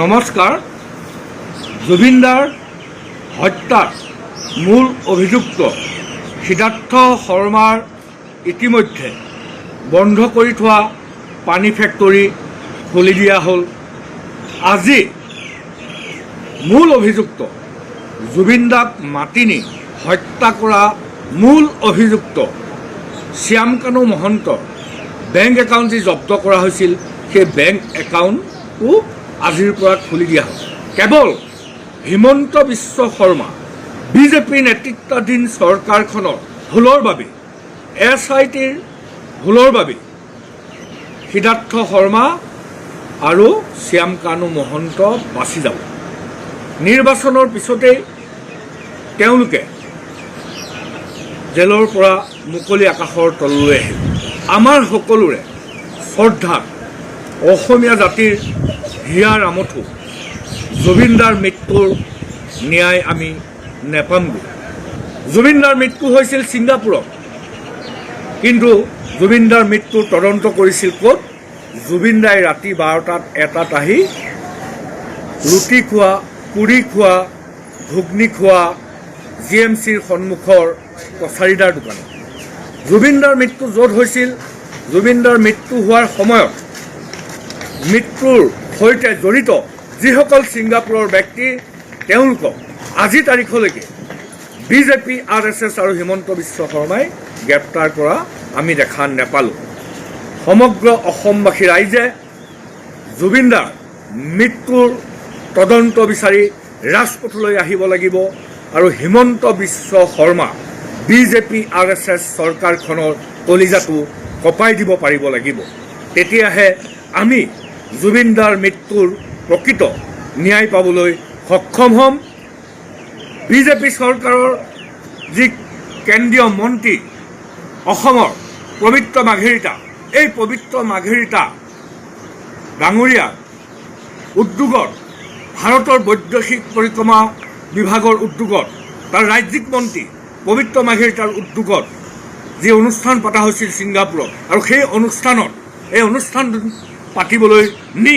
নমস্কাৰ। জুবিনদাৰ হত্যাৰ মূল অভিযুক্ত সিদ্ধাৰ্থ শৰ্মাৰ ইতিমধ্যে বন্ধ কৰি থোৱা পানী ফেক্টৰী খুলি দিয়া হ'ল। আজি মূল অভিযুক্ত জুবিনদাক মাতি নি হত্যা কৰা মূল অভিযুক্ত শ্যামকানু মহন্তৰ বেংক একাউণ্ট যি জব্দ কৰা হৈছিল, সেই বেংক একাউণ্টটো আজিৰ পৰা খুলি দিয়া হ'ল। কেৱল হিমন্ত বিশ্ব শৰ্মা বিজেপি নেতৃত্বাধীন চৰকাৰখনৰ ভুলৰ বাবে, SITৰ ভুলৰ বাবে সিদ্ধাৰ্থ শৰ্মা আৰু শ্যামকানু মহন্ত বাচি যাব। নিৰ্বাচনৰ পিছতেই তেওঁলোকে জেলৰ পৰা মুকলি আকাশৰ তললৈ আহিল। আমাৰ সকলোৰে শ্ৰদ্ধা অসমীয়া জাতিৰ হিয়াৰ আমঠু জুবিনদাৰ মৃত্যুৰ ন্যায় আমি নেপামগৈ। জুবিনদাৰ মৃত্যু হৈছিল ছিংগাপুৰত, কিন্তু জুবিনদাৰ মৃত্যুৰ তদন্ত কৰিছিল ক'ত? জুবিনদাই ৰাতি 12টাত 1টাত আহি ৰুটি খোৱা, পুৰি খোৱা, ঘুগনি খোৱা GMCৰ সন্মুখৰ কছাৰীদাৰ দোকানত। জুবিনদাৰ মৃত্যু য'ত হৈছিল, জুবিনদাৰ মৃত্যু হোৱাৰ সময়ত মৃত্যুৰ সৈতে জড়িত যিসকল ছিংগাপুৰৰ ব্যক্তি, তেওঁলোকক আজি তাৰিখলৈকে বিজেপি, RSS আৰু হিমন্ত বিশ্ব শৰ্মাই গ্ৰেপ্তাৰ কৰা আমি দেখা নেপালোঁ। সমগ্ৰ অসমবাসী ৰাইজে জুবিনদাৰ মৃত্যুৰ তদন্ত বিচাৰি ৰাজপথলৈ আহিব লাগিব আৰু হিমন্ত বিশ্ব শৰ্মা বিজেপি, RSS চৰকাৰখনৰ কলিজাটো কঁপাই দিব পাৰিব লাগিব। তেতিয়াহে আমি জুবিনদাৰ মৃত্যুৰ প্ৰকৃত ন্যায় পাবলৈ সক্ষম হ'ম। বিজেপি চৰকাৰৰ যি কেন্দ্ৰীয় মন্ত্ৰী অসমৰ পবিত্ৰ মাৰ্ঘেৰিটা, এই পবিত্ৰ মাৰ্ঘেৰিটা ডাঙৰীয়াৰ উদ্যোগত, ভাৰতৰ বৈদেশিক পৰিক্ৰমা বিভাগৰ উদ্যোগত, তাৰ ৰাজ্যিক মন্ত্ৰী পবিত্ৰ মাৰ্ঘেৰিটাৰ উদ্যোগত যি অনুষ্ঠান পতা হৈছিল ছিংগাপুৰত, আৰু সেই অনুষ্ঠানত এই অনুষ্ঠান পাতিবলৈ নি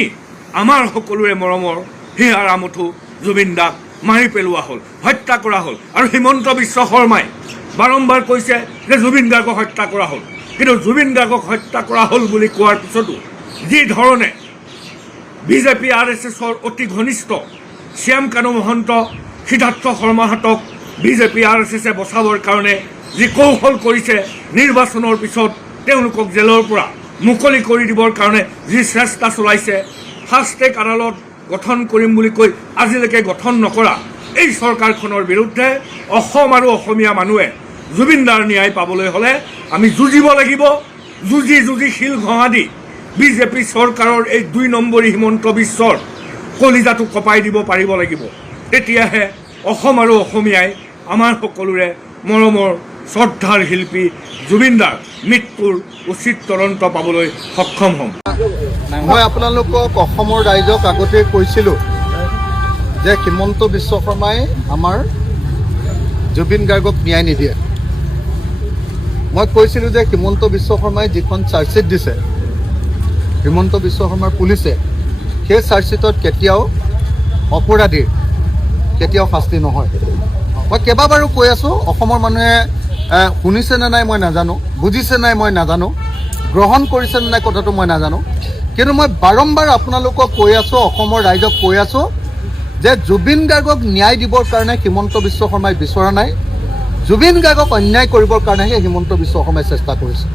আমাৰ সকলোৰে মৰমৰ হিয়াৰ আমঠু জুবিনদাক মাৰি পেলোৱা হ'ল, হত্যা কৰা হ'ল। আৰু হিমন্ত বিশ্ব শৰ্মাই বাৰম্বাৰ কৈছে যে জুবিন গাৰ্গক হত্যা কৰা হ'ল, কিন্তু জুবিন গাৰ্গক হত্যা কৰা হ'ল বুলি কোৱাৰ পিছতো যি ধৰণে বিজেপি, RSSৰ অতি ঘনিষ্ঠ শ্যামকানু মহন্ত সিদ্ধাৰ্থ শৰ্মাহঁতক বিজেপি, RSSে বচাবৰ কাৰণে যি কৌশল কৰিছে, নিৰ্বাচনৰ পিছত তেওঁলোকক জেলৰ পৰা মুকলি কৰি দিবৰ কাৰণে যি চেষ্টা চলাইছে, ফাষ্ট ট্ৰেক আদালত গঠন কৰিম বুলি কৈ আজিলৈকে গঠন নকৰা এই চৰকাৰখনৰ বিৰুদ্ধে অসম আৰু অসমীয়া মানুহে জুবিনদাৰ ন্যায় পাবলৈ হ'লে আমি যুঁজিব লাগিব। যুঁজি শিল ঘঁহা দি বিজেপি চৰকাৰৰ এই 2 নম্বৰী হিমন্ত বিশ্বৰ কলিজাটো কঁপাই দিব পাৰিব লাগিব। তেতিয়াহে অসম আৰু অসমীয়াই আমাৰ সকলোৰে মৰমৰ শ্ৰদ্ধাৰ শিল্পী জুবিনদাৰ মৃত্যুৰ উচিত তদন্ত পাবলৈ সক্ষম হ'ম। মই আপোনালোকক অসমৰ ৰাইজক আগতে কৈছিলোঁ যে হিমন্ত বিশ্ব শৰ্মাই আমাৰ জুবিন গাৰ্গক ন্যায় নিদিয়ে। মই কৈছিলোঁ যে হিমন্ত বিশ্ব শৰ্মাই যিখন চাৰ্জশ্বিট দিছে, হিমন্ত বিশ্ব শৰ্মাৰ পুলিচে, সেই চাৰ্জশ্বিটত কেতিয়াও অপৰাধীৰ কেতিয়াও শাস্তি নহয়। মই কেইবাবাৰো কৈ আছোঁ, অসমৰ মানুহে শুনিছে নে নাই মই নাজানো, বুজিছে নাই মই নাজানো, গ্ৰহণ কৰিছে নে নাই কথাটো মই নাজানো, কিন্তু মই বাৰম্বাৰ আপোনালোকক কৈ আছোঁ, অসমৰ ৰাইজক কৈ আছোঁ যে জুবিন গাৰ্গক ন্যায় দিবৰ কাৰণে হিমন্ত বিশ্ব শৰ্মাই বিচৰা নাই, জুবিন গাৰ্গক অন্যায় কৰিবৰ কাৰণেহে হিমন্ত বিশ্ব শৰ্মাই চেষ্টা কৰিছে।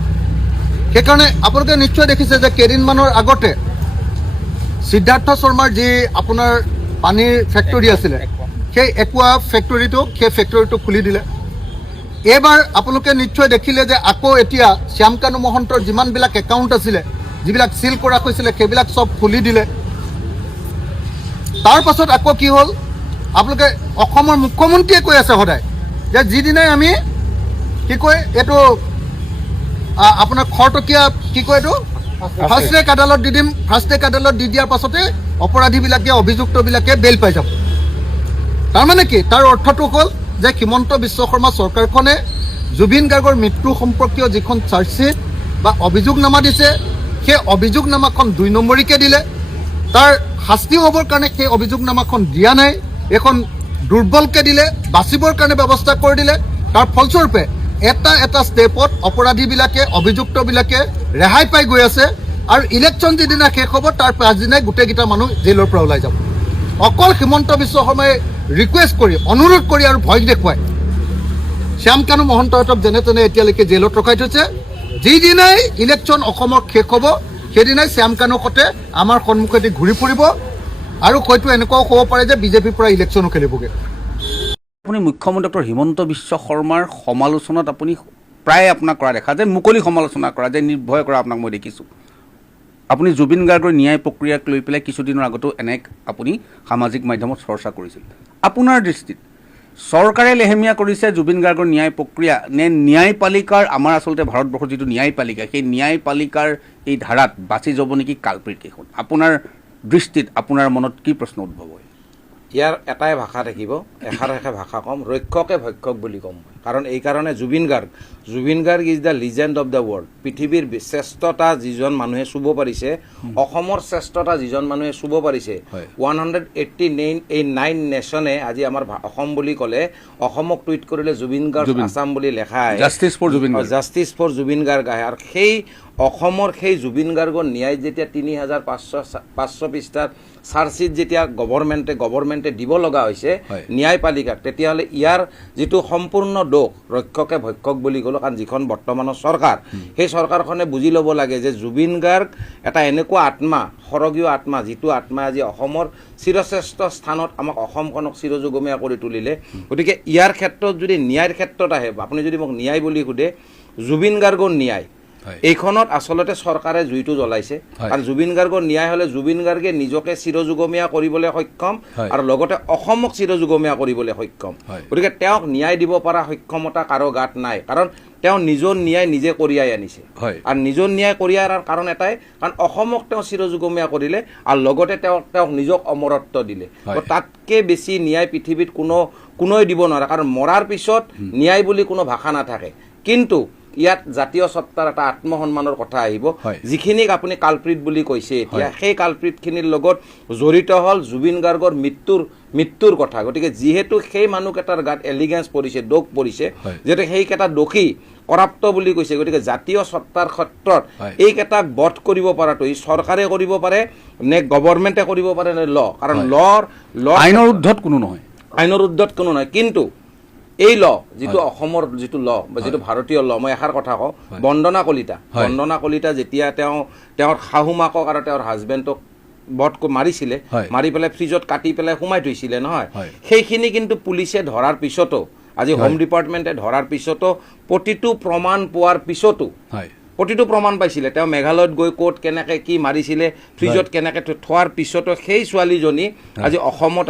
সেইকাৰণে আপোনালোকে নিশ্চয় দেখিছে যে কেইদিনমানৰ আগতে সিদ্ধাৰ্থ শৰ্মাৰ যি আপোনাৰ পানীৰ ফেক্টৰী আছিলে, সেই একুৱা ফেক্টৰীটো খুলি দিলে। এইবাৰ আপোনালোকে নিশ্চয় দেখিলে যে আকৌ এতিয়া শ্যামকানু মহন্তৰ যিমানবিলাক একাউণ্ট আছিলে, যিবিলাক চিল কৰা হৈছিলে, সেইবিলাক চব খুলি দিলে। তাৰ পাছত আকৌ কি হ'ল, আপোনালোকে অসমৰ মুখ্যমন্ত্ৰীয়ে কৈ আছে সদায় যে যিদিনাই আমি কি কয় এইটো আপোনাৰ খৰটকীয়া কি কয় এইটো ফাষ্ট ট্ৰেক আদালত দি দিম, ফাষ্ট ট্ৰেক আদালত দি দিয়াৰ পাছতে অপৰাধীবিলাকে, অভিযুক্তবিলাকে বেল পাই যাব। তাৰমানে কি, তাৰ অৰ্থটো হ'ল যে হিমন্ত বিশ্ব শৰ্মা চৰকাৰখনে জুবিন গাৰ্গৰ মৃত্যু সম্পৰ্কীয় যিখন চাৰ্জশ্বিট বা অভিযোগনামা দিছে, সেই অভিযোগনামাখন 2 নম্বৰীকে দিলে। তাৰ শাস্তি হ'বৰ কাৰণে সেই অভিযোগনামাখন দিয়া নাই, এখন দুৰ্বলকৈ দিলে, বাচিবৰ কাৰণে ব্যৱস্থা কৰি দিলে। তাৰ ফলস্বৰূপে এটা ষ্টেপত অপৰাধীবিলাকে, অভিযুক্তবিলাকে ৰেহাই পাই গৈ আছে আৰু ইলেকশ্যন যিদিনা শেষ হ'ব তাৰ পাছদিনাই গোটেইকেইটা মানুহ জেইলৰ পৰা ওলাই যাব। অকল হিমন্ত বিশ্ব শৰ্মাই ৰিকুৱেষ্ট কৰি, অনুৰোধ কৰি আৰু ভয় দেখুৱাই শ্যাম কানু মহন্তহঁতক যেনে তেনে এতিয়ালৈকে জেইলত ৰখাই থৈছে। যিদিনাই ইলেকশ্যন অসমৰ শেষ হ'ব সেইদিনাই শ্যাম কানুহঁতে আমাৰ সন্মুখেদি ঘূৰি ফুৰিব আৰু হয়তো এনেকুৱাও হ'ব পাৰে যে বিজেপিৰ পৰা ইলেকশ্যনো খেলিবগৈ। আপুনি মুখ্যমন্ত্ৰী ডক্টৰ হিমন্ত বিশ্ব শৰ্মাৰ সমালোচনাত আপুনি প্ৰায় আপোনাক কৰা দেখা যায়, মুকলি সমালোচনা কৰা যায়, নিৰ্ভয় কৰা আপোনাক মই দেখিছোঁ। আপুনি জুবিন গাৰ্গৰ ন্যায় প্ৰক্ৰিয়াক লৈ পেলাই কিছুদিনৰ আগতো এনে আপুনি সামাজিক মাধ্যমত চৰ্চা কৰিছিল। আপোনাৰ দৃষ্টিত চৰকাৰে লেহেমীয়া কৰিছে জুবিন গাৰ্গৰ ন্যায় প্ৰক্ৰিয়া নে ন্যায়পালিকাৰ, আমাৰ আচলতে ভাৰতবৰ্ষৰ যিটো ন্যায়পালিকা সেই ন্যায়পালিকাৰ এই ধাৰাত বাছি যাব নেকি কালপ্ৰিট কেইখন? আপোনাৰ দৃষ্টিত আপোনাৰ মনত কি প্ৰশ্ন উদ্ভৱ হয়? ইয়াৰ এটাই ভাষা থাকিব, এষাৰ ভাষা ক'ম, ৰক্ষকে ভক্ষক বুলি ক'ম। কাৰণ এই কাৰণে Zubeen Garg is the legend of the world. পৃথিৱীৰ শ্ৰেষ্ঠতা যিজন মানুহে চুব পাৰিছে, অসমৰ শ্ৰেষ্ঠতা যিজন মানুহে চুব পাৰিছে, 189 নেশ্যনে আজি আমাৰ অসম বুলি ক'লে অসমক টুইট কৰিলে জুবিন গাৰ্গ আছাম বুলি লেখা আহে, জাষ্টিছ ফৰ জুবিন গাৰ্গ আহে। আৰু সেই অসমৰ সেই জুবিন গাৰ্গৰ ন্যায় যেতিয়া 3500 পৃষ্ঠাৰ চাৰ্জশ্বিট যেতিয়া গভৰ্ণমেণ্টে দিব লগা হৈছে ন্যায়পালিকাক, তেতিয়াহ'লে ইয়াৰ যিটো সম্পূৰ্ণ দোষ ৰক্ষকে ভক্ষক বুলি ক'লোঁ। কাৰণ যিখন বৰ্তমানৰ চৰকাৰ, সেই চৰকাৰখনে বুজি ল'ব লাগে যে জুবিন গাৰ্গ এটা এনেকুৱা আত্মা, স্বৰ্গীয় আত্মা, যিটো আত্মাই আজি অসমৰ চিৰশ্ৰেষ্ঠ স্থানত আমাক অসমখনক চিৰযুগমীয়া কৰি তুলিলে। গতিকে ইয়াৰ ক্ষেত্ৰত যদি ন্যায়ৰ ক্ষেত্ৰত আহে, আপুনি যদি মোক ন্যায় বুলি সোধে, জুবিন গাৰ্গৰ ন্যায় এইখনত আচলতে চৰকাৰে জুইটো জ্বলাইছে। আৰু জুবিন গাৰ্গৰ ন্যায় হ'লে জুবিন গাৰ্গে নিজকে চিৰযুগমীয়া কৰিবলৈ সক্ষম আৰু লগতে অসমক চিৰযুগমীয়া কৰিবলৈ সক্ষম। গতিকে তেওঁক ন্যায় দিব পৰা সক্ষমতা কাৰো গাত নাই, কাৰণ তেওঁ নিজৰ ন্যায় নিজে কঢ়িয়াই আনিছে। আৰু নিজৰ ন্যায় কঢ়িয়াই অনাৰ কাৰণ এটাই, কাৰণ অসমক তেওঁ চিৰযুগমীয়া কৰিলে আৰু লগতে তেওঁক নিজক অমৰত্ব দিলে। তাতকৈ বেছি ন্যায় পৃথিৱীত কোনোৱে দিব নোৱাৰে, কাৰণ মৰাৰ পিছত ন্যায় বুলি কোনো ভাষা নাথাকে। কিন্তু ইয়াত জাতীয় সত্তাৰ এটা আত্মসন্মানৰ কথা আহিব, যিখিনিক আপুনি কালপ্ৰিট বুলি কৈছে এতিয়া, সেই কালপ্ৰিটখিনিৰ লগত জড়িত হ'ল জুবিন গাৰ্গৰ মৃত্যুৰ কথা। গতিকে যিহেতু সেই মানুহকেইটাৰ গাত এলিগেঞ্চ পৰিছে, দোষ পৰিছে, যিহেতু সেইকেইটা দোষী কৰাপ্ত বুলি কৈছে, গতিকে জাতীয় সত্তাৰ ক্ষেত্ৰত এইকেইটাক বধ কৰিব পৰাটো ই চৰকাৰে কৰিব পাৰে নে গভৰ্ণমেণ্টে কৰিব পাৰে নে কাৰণ আইনৰ ঊৰ্ধত কোনো নহয়, আইনৰ ঊৰ্ধত কোনো নহয়। কিন্তু এই যিটো অসমৰ যিটো বা যিটো ভাৰতীয় মই এষাৰ কথা কওঁ, বন্দনা কলিতা যেতিয়া তেওঁৰ শাহুমাকক আৰু তেওঁৰ হাজবেণ্ডক বধ মাৰিছিলে, মাৰি পেলাই ফ্ৰিজত কাটি পেলাই সোমাই থৈছিলে নহয়, সেইখিনি কিন্তু পুলিচে ধৰাৰ পিছতো, আজি হোম ডিপাৰ্টমেণ্টে ধৰাৰ পিছতো, প্ৰতিটো প্ৰমাণ পোৱাৰ পিছতো, প্ৰতিটো প্ৰমাণ পাইছিলে, তেওঁ মেঘালয়ত গৈ ক'ত কেনেকৈ কি মাৰিছিলে, ফ্ৰিজত কেনেকৈ থোৱাৰ পিছতো সেই ছোৱালীজনী আজি অসমত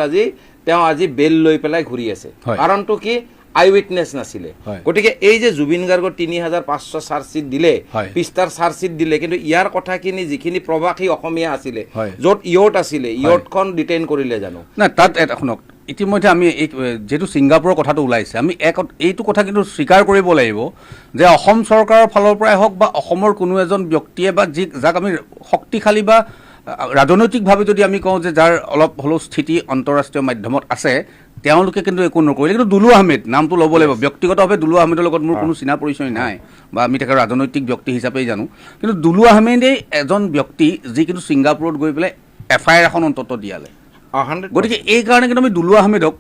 তেওঁ বেল লৈ পেলাই ঘূৰি আছে। কাৰণটো কি? আই উইটনেছ নাছিলে। গতিকে এই যে জুবিন গাৰ্গৰ 3500 চাৰ্জশ্বিট দিলে, পৃষ্ঠাৰ চাৰ্জশ্বিট দিলে, কিন্তু ইয়াৰ কথাখিনি যিখিনি প্ৰৱাসী অসমীয়া আছিলে, য'ত ইয়ত আছিলে, ইয়তখন ডিটেইন কৰিলে জানো? নাই, তাত এটা শুনক, ইতিমধ্যে আমি যিহেতু ছিংগাপুৰৰ কথাটো ওলাইছে, আমি এইটো কথা কিন্তু স্বীকাৰ কৰিব লাগিব যে অসম চৰকাৰৰ ফালৰ পৰাই হওক বা অসমৰ কোনো এজন ব্যক্তিয়ে বা যাক আমি শক্তিশালী বা ৰাজনৈতিকভাৱে যদি আমি কওঁ যে যাৰ অলপ হ'লেও স্থিতি আন্তঃৰাষ্ট্ৰীয় মাধ্যমত আছে, তেওঁলোকে কিন্তু একো নকৰিলে। কিন্তু দুলু আহমেদ নামটো ল'ব লাগিব। ব্যক্তিগতভাৱে দুলু আহমেদৰ লগত মোৰ কোনো চিনা পৰিচয় নাই বা আমি তেখেতৰ ৰাজনৈতিক ব্যক্তি হিচাপেই জানো, কিন্তু দুলু আহমেদেই এজন ব্যক্তি যি কিন্তু ছিংগাপুৰত গৈ পেলাই FIR এখন অন্তত দিয়ালে। গতিকে এই কাৰণে কিন্তু আমি দুলু আহমেদক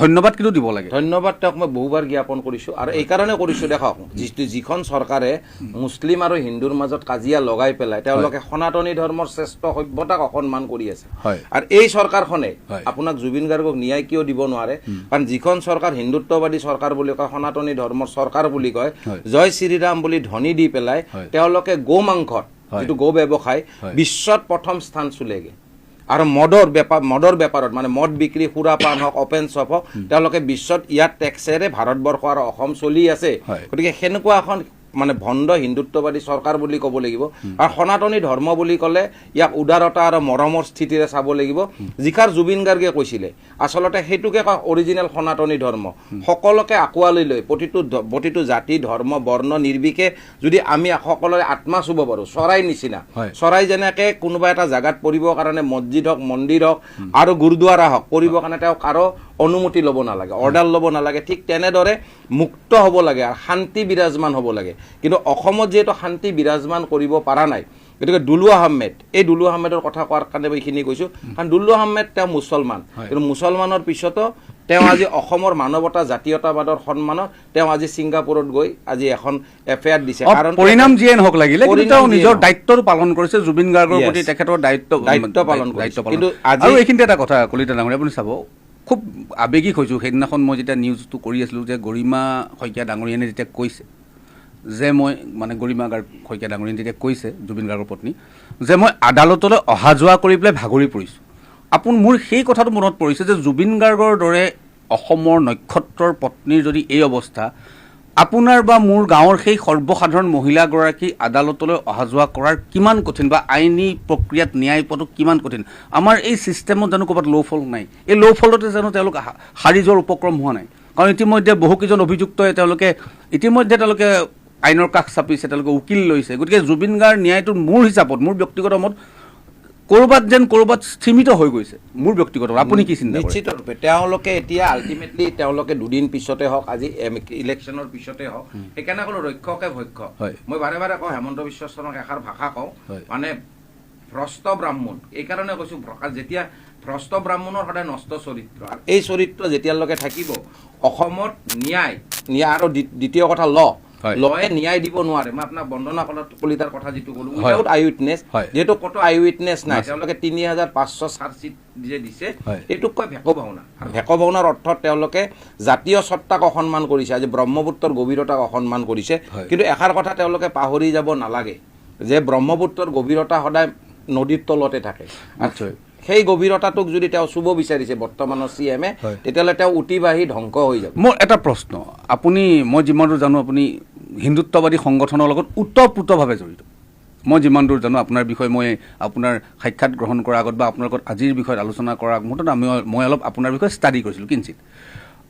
ধন্যবাদ কিন্তু দিব লাগে। ধন্যবাদ তেওঁক মই বহুবাৰ জ্ঞাপন কৰিছোঁ, আৰু এইকাৰণে কৰিছোঁ, দেখক যিখন চৰকাৰে মুছলিম আৰু হিন্দুৰ মাজত কাজিয়া লগাই পেলাই তেওঁলোকে সনাতনী ধৰ্মৰ শ্ৰেষ্ঠ সভ্যতাক অসন্মান কৰি আছে। আৰু এই চৰকাৰখনে আপোনাক জুবিন গাৰ্গক ন্যায় কিয় দিব নোৱাৰে? কাৰণ যিখন চৰকাৰ হিন্দুত্ববাদী চৰকাৰ বুলি কয়, সনাতনী ধৰ্মৰ চৰকাৰ বুলি কয়, জয় শ্ৰীৰাম বুলি ধ্বনি দি পেলাই তেওঁলোকে গো মাংসত যিটো গো ব্যৱসায় বিশ্বত প্ৰথম স্থান চুলেগে। আৰু মদৰ বেপাৰত মানে মদ বিক্ৰী, সুৰাপান হওক, অপেন শ্বপ হওক, তেওঁলোকে বিশ্বত ইয়াত টেক্সেৰে ভাৰতবৰ্ষ আৰু অসম চলি আছে। গতিকে সেনেকুৱা এখন মানে ভণ্ড হিন্দুত্ববাদী চৰকাৰ বুলি ক'ব লাগিব আৰু সনাতনী ধৰ্ম বুলি ক'লে ইয়াক উদাৰতা আৰু মৰমৰ স্থিতিৰে চাব লাগিব যিখাৰ জুবিন গাৰ্গে কৈছিলে আচলতে সেইটোকে কয় অৰিজিনেল সনাতনী ধৰ্ম সকলোকে আঁকোৱালি লৈ প্ৰতিটো জাতি ধৰ্ম বৰ্ণ নিৰ্বিশেষে যদি আমি সকলোৰে আত্মা চুব পাৰোঁ চৰাই নিচিনা চৰাই যেনেকৈ কোনোবা এটা জাগাত পৰিবৰ কাৰণে মছজিদ হওক মন্দিৰ হওক আৰু গুৰুদ্বাৰা হওক পৰিবৰ কাৰণে তেওঁ কাৰো অনুমতি ল'ব নালাগে অৰ্ডাৰ ল'ব নালাগে ঠিক তেনেদৰে মুক্ত হ'ব লাগে আৰু শান্তি বিৰাজমান হ'ব লাগে কিন্তু অসমত যিহেতু শান্তি বিৰাজমান কৰিব পৰা নাই গতিকে দুলু আহমেদ এই দুলু আহমেদৰ কথা কোৱাৰ কাৰণে মই এইখিনি কৈছোঁ কাৰণ দুলু আহমেদ তেওঁ মুছলমান কিন্তু মুছলমানৰ পিছতো তেওঁ আজি অসমৰ মানৱতা জাতীয়তাবাদৰ সন্মানত তেওঁ আজি ছিংগাপুৰত গৈ আজি এখন এফআইআৰ দিছে কাৰণ পৰিণাম যিয়ে নহওক লাগিলে তেওঁ নিজৰ দায়িত্বটো পালন কৰিছে জুবিন গাৰ্গৰ প্ৰতি তেখেতৰ দায়িত্ব পালন কৰিছে কিন্তু আৰু এইখিনিতে এটা কথা কলিতা ডাঙৰীয়া আপুনি চাব খুব আৱেগিক হৈছোঁ সেইদিনাখন মই যেতিয়া নিউজটো কৰি আছিলোঁ যে গৰিমা শইকীয়া ডাঙৰীয়ানে যেতিয়া কৈছে যে মই মানে গৰিমা শইকীয়া ডাঙৰীয়ানে যেতিয়া কৈছে জুবিন গাৰ্গৰ পত্নী যে মই আদালতলৈ অহা যোৱা কৰি পেলাই ভাগৰি পৰিছোঁ মোৰ সেই কথাটো মনত পৰিছে যে জুবিন গাৰ্গৰ দৰে অসমৰ নক্ষত্ৰৰ পত্নীৰ যদি এই অৱস্থা আপোনাৰ বা মোৰ গাঁৱৰ সেই সৰ্বসাধাৰণ মহিলাগৰাকী আদালতলৈ অহা যোৱা কৰাৰ কিমান কঠিন বা আইনী প্ৰক্ৰিয়াত ন্যায় পোৱাটো কিমান কঠিন আমাৰ এই ছিষ্টেমত জানো ক'ৰবাত ল' ফল্ট নাই এই ল' ফল্টতে জানো তেওঁলোক সাৰি যোৱাৰ উপক্ৰম হোৱা নাই কাৰণ ইতিমধ্যে বহুকেইজন অভিযুক্তই তেওঁলোকে আইনৰ কাষ চাপিছে তেওঁলোকে উকিল লৈছে গতিকে জুবিন গাৰ্গৰ ন্যায়টো মোৰ হিচাপত মোৰ ব্যক্তিগত মত ক'ৰবাত সীমিত হৈ গৈছে মোৰ ব্যক্তিগত আপুনি কি চিন্তা কৰে নিশ্চিতৰূপে তেওঁলোকে এতিয়া আল্টিমেটলি তেওঁলোকে দুদিন পিছতে হওক আজি ইলেকশ্যনৰ পিছতে হওক সেইকাৰণে ক'লো ৰক্ষকে ভক্ষ মই বাৰে বাৰে কওঁ হেমন্ত বিশ্ব শৰ্মাক এষাৰ ভাষা কওঁ মানে ভ্ৰষ্ট ব্ৰাহ্মণ এইকাৰণে কৈছোঁ যেতিয়া ভ্ৰষ্ট ব্ৰাহ্মণৰ সদায় নষ্ট চৰিত্ৰ আৰু এই চৰিত্ৰ যেতিয়ালৈকে থাকিব অসমত ন্যায় আৰু দ্বিতীয় কথা লয়ে ন্যায় দিব নোৱাৰে মই আপোনাক বন্দনা কলিতাৰ কথা যিটো ক'লো উইদাউট আই উইটনেছ যিহেতু ক'তো আই উইটনেছ নাই তেওঁলোকে ৩,৫০০ চাৰ্জশ্বিট যে দিছে এইটোক কয় ভেক ভাওনা আৰু ভেক ভাওনাৰ অৰ্থত তেওঁলোকে জাতীয় সত্তাক অসন্মান কৰিছে আজি ব্ৰহ্মপুত্ৰৰ গভীৰতাক অসন্মান কৰিছে কিন্তু এষাৰ কথা তেওঁলোকে পাহৰি যাব নালাগে যে ব্ৰহ্মপুত্ৰৰ গভীৰতা সদায় নদীৰ তলতে থাকে সেই গভীৰতাটোক যদি তেওঁ চুব বিচাৰিছে বৰ্তমানৰ CM-এ তেতিয়াহ'লে তেওঁ উটি বাঢ়ি ধ্বংস হৈ যাব মোৰ এটা প্ৰশ্ন মই যিমান দূৰ জানো আপুনি হিন্দুত্ববাদী সংগঠনৰ লগত ওতঃপ্ৰোতভাৱে জড়িত মই যিমান দূৰ জানো আপোনাৰ বিষয়ে মই আপোনাৰ সাক্ষাৎ গ্ৰহণ কৰাৰ আগত বা আপোনাৰ লগত আজিৰ বিষয়ত আলোচনা কৰাৰ আগত মই অলপ আপোনাৰ বিষয়ে ষ্টাডি কৰিছিলোঁ কিঞ্চিত